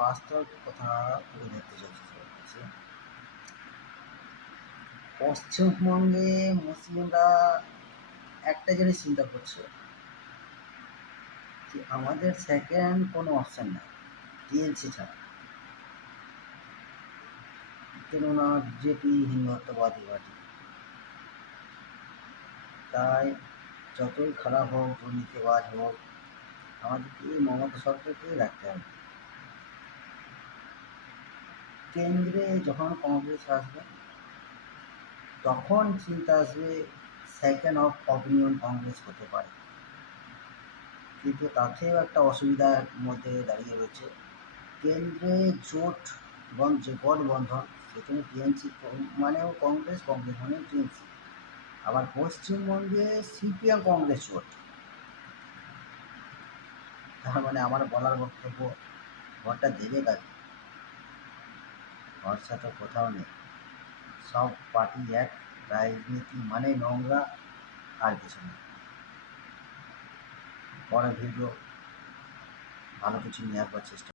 বাস্তব কথা তুলে ধরতে চলছে পশ্চিমবঙ্গে মুসলিমরা একটা জিনিস চিন্তা করছে, যে আমাদের সেকেন্ড কোনো অপশান নাই টিএমসি ছাড়া। কেননা বিজেপি হিন্দুত্ববাদী পার্টি তাই যতই খারাপ হোক, দুর্নীতিবাজ হোক, আমাদেরকে মমতা সরকারকেই রাখতে হবে। কেন্দ্রে যখন কংগ্রেস আসবে, তখন চিন্তা আসবে সেকেন্ড অফ অপিনিয়ন কংগ্রেস হতে পারে। কিন্তু তাতেও একটা অসুবিধার মধ্যে দাঁড়িয়ে রয়েছে। কেন্দ্রে জোট এবং যে গঠবন্ধন, সেখানে টিএমসি মানেও কংগ্রেস কংগ্রেস মানেও টিএমসি আবার পশ্চিমবঙ্গে সিপিএম কংগ্রেস জোট। তার মানে আমার বলার বক্তব্য ভোটটা দেবে কাকে ভরসা তো কোথাও নেই। সব পার্টি এক, রাজনীতি মানে নোংরা আর কিছু নেই। পরে ভিডিও ভালো কিছু নেওয়ার আসবার চেষ্টা